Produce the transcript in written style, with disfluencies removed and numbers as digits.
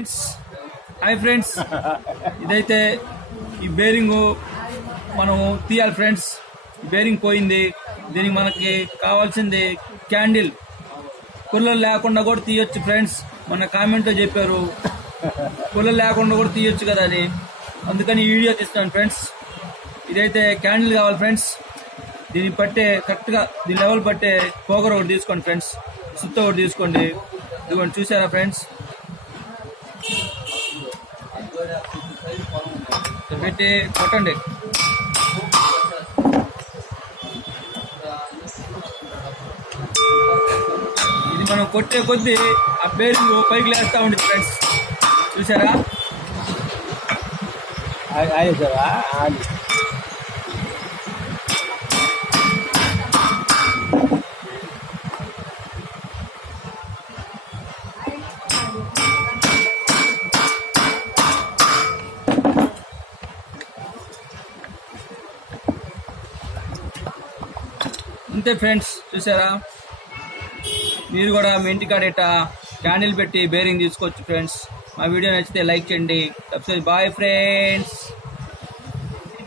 Hi friends, ఇదైతే ఈ bearing మనం తీయాలి ఫ్రెండ్స్. బేరింగ్ పోయింది. దీనికి మనకి కావాల్సింది క్యాండిల్. పుల్లలు లేకుండా కూడా తీయొచ్చు ఫ్రెండ్స్. మన కామెంట్లో చెప్పారు పుల్లలు లేకుండా కూడా తీయొచ్చు కదా అని, అందుకని ఈ వీడియో తీస్తాను ఫ్రెండ్స్. ఇదైతే క్యాండిల్ కావాలి ఫ్రెండ్స్. దీన్ని పట్టే కరెక్ట్గా దీని లెవెల్ పట్టే పోగర్ ఒకటి తీసుకోండి ఫ్రెండ్స్. సుత్త ఒకటి తీసుకోండి. ఇదిగోండి, చూసారా ఫ్రెండ్స్? పెట్టి కొట్టండి. ఇది మనం కొట్టే కొద్దీ ఆ బేరింగ్ పైకి లేస్తా ఉంటుంది ఫ్రెండ్స్. చూసారా? అంతే ఫ్రెండ్స్, చూసారా? మీరు కూడా మీ ఇంటికాడ ఇట్లా క్యాండిల్ పెట్టి బేరింగ్ తీసుకోవచ్చు ఫ్రెండ్స్. మా వీడియో నచ్చితే లైక్ చేయండి. Bye friends.